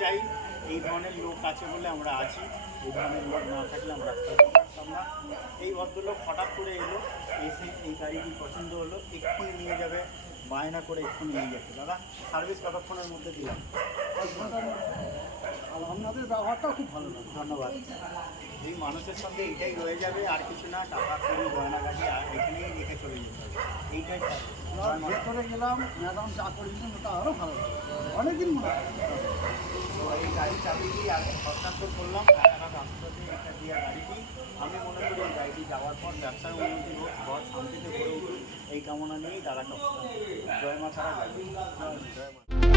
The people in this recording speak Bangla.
চাই, এই ধরনের লোক আছে বলে আমরা আছি, এই ধরনের লোক না থাকলে আমরা পারতাম না। এই ভদ্রলোক হঠাৎ করে এলো, এসে এই গাড়িটি পছন্দ হলো, এক্ষুনি নিয়ে যাবে, বায়না করে এক্ষুনি নিয়ে যাচ্ছে। দাদা সার্ভিস কতক্ষণের মধ্যে দিলাম? আপনাদের ব্যবহারটাও খুব ভালো লাগে। ধন্যবাদ। এই মানুষের সঙ্গে এইটাই রয়ে যাবে, আর কিছু না, টাকা করি গয়না গাড়ি আর এখানেই রেখে চলে যেতে হবে, এইটাই ভেতরে গেলাম, ম্যাডাম চা করে দিলেন, ওটা আরও ভালো লাগে, অনেকদিন মনে হয়। তো এই গাড়ির চাবিটি আর হস্তান্তর করলাম, টাকাটা রাস্তাতে এটা দিয়ে গাড়িটি। আমি মনে করি এই গাড়িটি যাওয়ার পর ব্যবসার উন্নতি হোক, ঘর শান্তিতে গড়ে উঠুক, এই কামনা নিয়েই দাদাকে হস্তান্তর। জয় মা তারা, জয় মা।